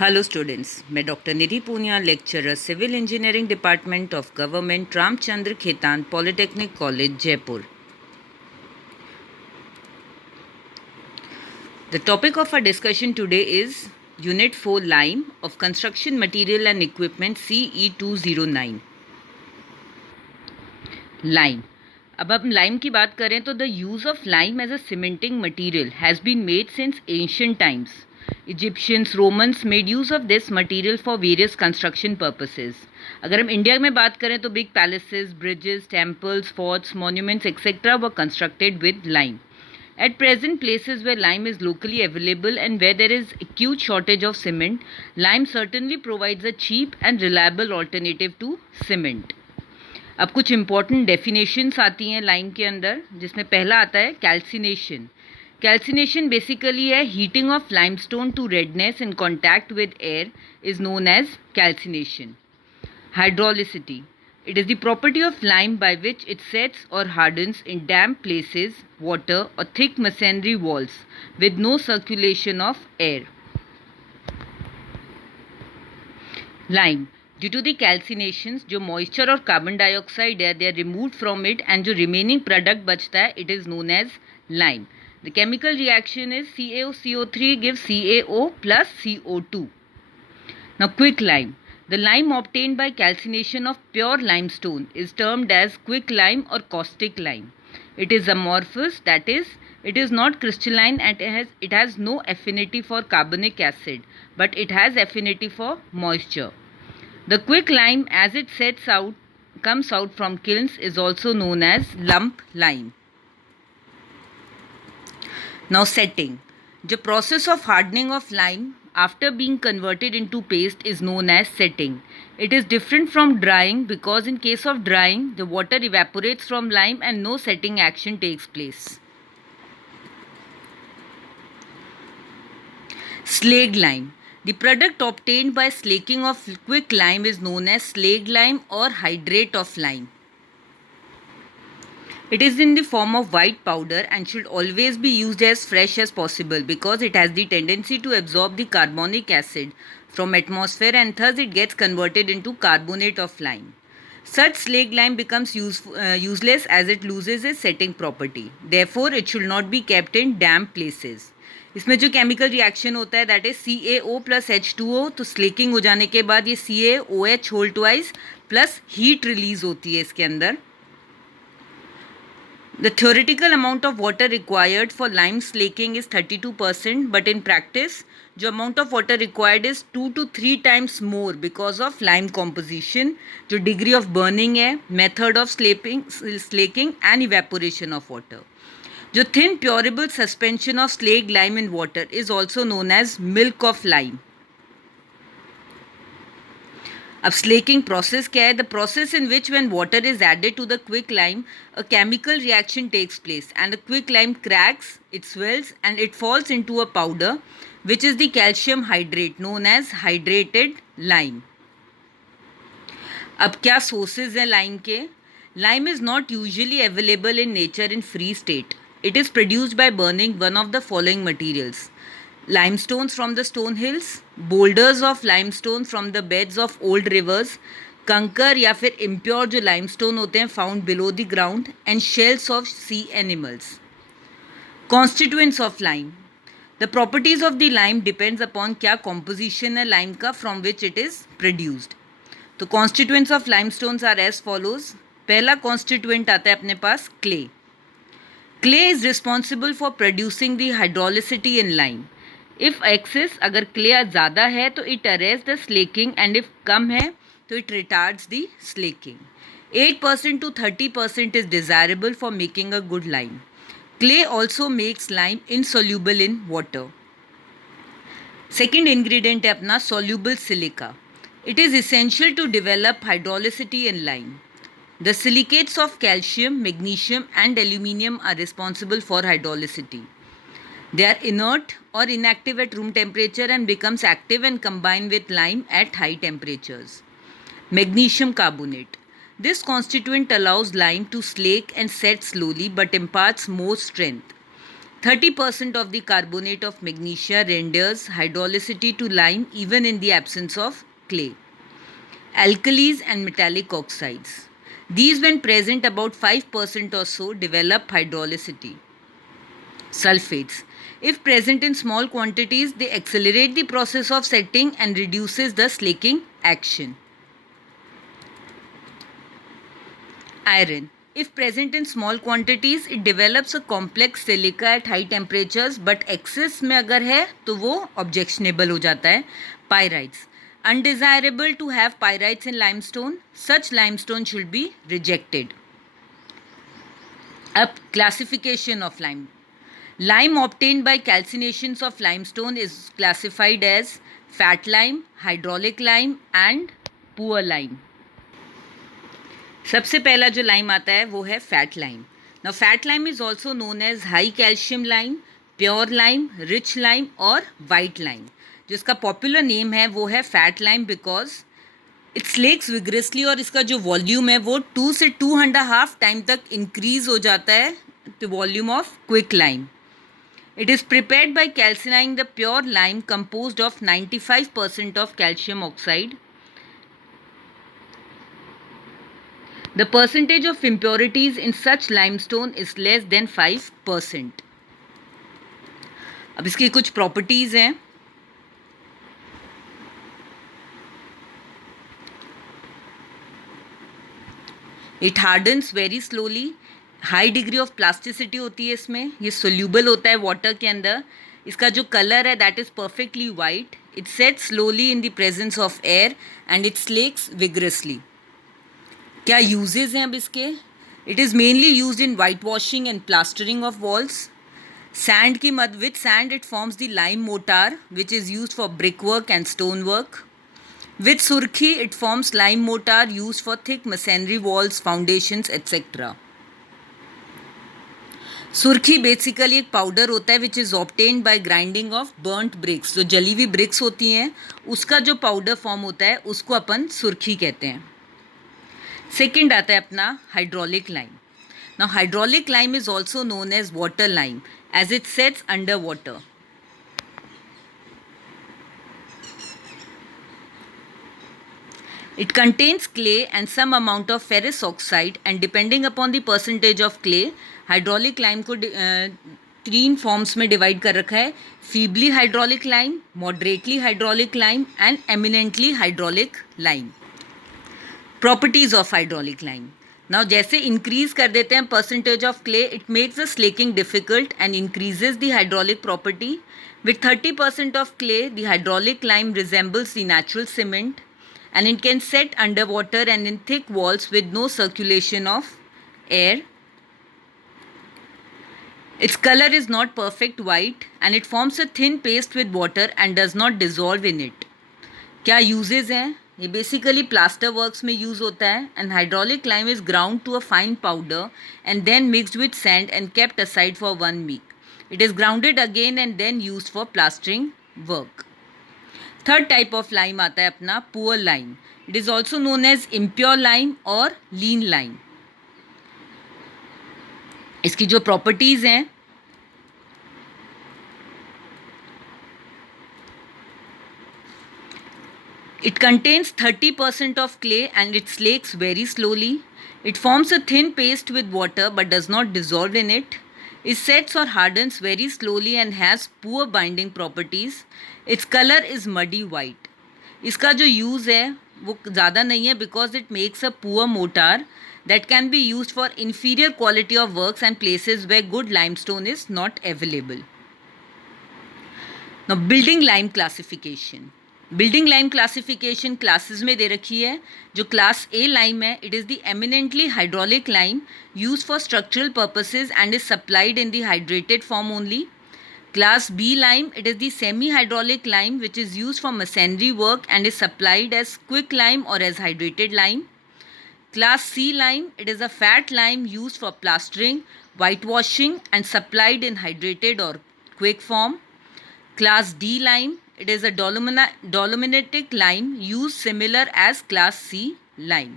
Hello students, मैं doctor Nidhi Poonia, lecturer civil engineering department of government Ramchandra Khetan polytechnic college Jaipur. The topic of our discussion today is Unit 4 Lime of Construction Material and Equipment CE 209. Lime. अब हम lime की बात करें तो the use of lime as a cementing material has been made since ancient times. Egyptians, Romans made use of this material for various construction purposes. अगर हम India में बात करें तो big palaces, bridges, temples, forts, monuments etcetera were constructed with lime. At present, places where lime is locally available and where there is acute shortage of cement, lime certainly provides a cheap and reliable alternative to cement. अब कुछ important definitions आती हैं lime के अंदर, जिसमें पहला आता है कैल्सिनेशन. कैल्सिनेशन बेसिकली है heating of limestone to redness in contact with air is known as calcination. Hydrolicity. It is the property of lime by which it sets or hardens in damp places, water, or thick masonry walls with no circulation of air. Lime. Due to the calcinations, जो moisture और carbon dioxide है, they are removed from it, and जो remaining product बचता है, it is known as lime. The chemical reaction is CaOCO3 gives CaO plus CO2. Now, quick lime. The lime obtained by calcination of pure limestone is termed as quick lime or caustic lime. It is amorphous, that is, it is not crystalline and it has no affinity for carbonic acid, but it has affinity for moisture. The quick lime, as it comes out from kilns, is also known as lump lime. Now, setting. The process of hardening of lime after being converted into paste is known as setting. It is different from drying because in case of drying, the water evaporates from lime and no setting action takes place. Slaked lime. The product obtained by slaking of quick lime is known as slaked lime or hydrate of lime. It is in the form of white powder and should always be used as fresh as possible because it has the tendency to absorb the carbonic acid from atmosphere and thus it gets converted into carbonate of lime. Such slaked lime becomes useless as it loses its setting property. Therefore, it should not be kept in damp places. इसमें जो chemical reaction होता है that is CaO plus H2O. तो slaking हो जाने के बाद ये CaOH whole twice plus heat release होती है इसके अंदर. The theoretical amount of water required for lime slaking is 32%, but in practice, the amount of water required is 2 to 3 times more because of lime composition, the degree of burning है, method of slaking and evaporation of water. The thin purable suspension of slaked lime in water is also known as milk of lime. अब slaking process क्या है? The process in which when water is added to the quick lime a chemical reaction takes place and the quick lime cracks, it swells and it falls into a powder which is the calcium hydrate known as hydrated lime. अब क्या sources हैं lime के? Lime is not usually available in nature in free state. It is produced by burning one of the following materials: limestones from the stone hills, boulders of limestone from the beds of old rivers, कंकर या फिर impure जो limestone होते हैं found below the ground, and shells of sea animals. Constituents of lime. The properties of the lime depends upon क्या composition है lime का from which it is produced. तो constituents of limestones are as follows. पहला constituent आता है अपने पास clay. Clay is responsible for producing the hydrolicity in lime. If excess, अगर clay ज़्यादा है तो it arrests the slaking, and if कम है तो it retards the slaking. 8% to 30% is desirable for making a good lime. Clay also makes lime insoluble in water. Second ingredient है अपना soluble silica. It is essential to develop hydrolicity in lime. The silicates of calcium, magnesium and aluminium are responsible for hydrolicity. They are inert or inactive at room temperature and becomes active and combine with lime at high temperatures. Magnesium carbonate. This constituent allows lime to slake and set slowly but imparts more strength. 30% of the carbonate of magnesia renders hydrolicity to lime even in the absence of clay. Alkalis and metallic oxides. These, when present about 5% or so, develop hydrolicity. Sulfates. If present in small quantities, they accelerate the process of setting and reduces the slaking action. Iron. If present in small quantities, it develops a complex silica at high temperatures, but excess में अगर है तो वो objectionable हो जाता है. Pyrites. Undesirable to have pyrites in limestone. Such limestone should be rejected. Up classification of lime. Lime obtained by calcinations of limestone is classified as fat lime, hydraulic lime and poor lime. सबसे पहला जो lime आता है वो है fat lime. Now fat lime is also known as high calcium lime, pure lime, rich lime और white lime. जिसका popular name है वो है fat lime because it slakes vigorously और इसका जो वॉल्यूम है वो 2 से 2.5 टाइम तक इंक्रीज हो जाता है the volume of quick lime. It is prepared by calcining the pure lime composed of 95% of calcium oxide. The percentage of impurities in such limestone is less than 5%. अब इसकी कुछ प्रॉपर्टीज हैं. It hardens very slowly. High degree of plasticity होती है इसमें. ये soluble होता है वाटर के अंदर. इसका जो कलर है that is perfectly white. It set slowly in the presence of air and it slakes vigorously. क्या यूजेस हैं अब इसके? It is mainly use in white washing and plastering of walls. Sand की मदद with sand it forms the lime mortar which is use for brick work and stone work. With surkhi, it forms lime mortar used for thick masonry walls, foundations, etc. Surkhi basically एक powder होता है which is obtained by grinding of burnt bricks. जो जली हुई BRICS होती हैं उसका जो पाउडर फॉर्म होता है उसको अपन सुरखी कहते हैं. सेकेंड आता है अपना hydraulic lime. Now hydraulic lime is also known as water lime as it sets under water. It contains clay and some amount of ferrous oxide and depending upon the percentage of clay, hydraulic lime को 3 forms में divide कर रखा है. feebly hydraulic lime, moderately hydraulic lime and eminently hydraulic lime. Properties of hydraulic lime. Now जैसे increase कर देते हैं percentage of clay, it makes the slaking difficult and increases the hydraulic property. With 30% of clay, the hydraulic lime resembles the natural cement. And it can set underwater and in thick walls with no circulation of air. Its color is not perfect white and it forms a thin paste with water and does not dissolve in it. क्या uses हैं? ये basically plaster works में use होता है and hydraulic lime is ground to a fine powder and then mixed with sand and kept aside for 1 week. It is grounded again and then used for plastering work. Third type of lime आता है अपना poor lime. It is also known as impure lime और lean lime. इसकी जो properties हैं it contains 30% of clay and it slakes very slowly. It forms a thin paste with water but does not dissolve in it. It sets or hardens very slowly and has poor binding properties. Its color is muddy white. इसका जो use है वो ज़्यादा नहीं है because it makes a poor mortar that can be used for inferior quality of works and places where good limestone is not available. Now building lime classification. Building lime classification classes में दे रखी है. जो class A lime है it is the eminently hydraulic lime use for structural purposes and is supplied in the hydrated form only. Class B lime it is the semi hydraulic lime which is use for masonry work and is supplied as quick lime और as hydrated lime. Class C lime it is a fat lime used for plastering, whitewashing and supplied in hydrated or quick form. Class D lime, it is a dolomitic lime used similar as class C lime.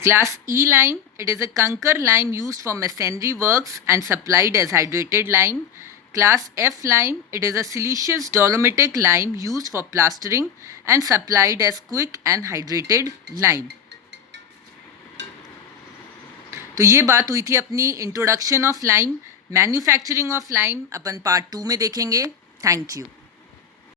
Class E lime, it is a conker lime used for masonry works and supplied as hydrated lime. Class F lime, it is a siliceous dolomitic lime used for plastering and supplied as quick and hydrated lime. तो ये बात हुई थी अपनी introduction of lime. Manufacturing of lime upon part 2 में देखेंगे. Thank you.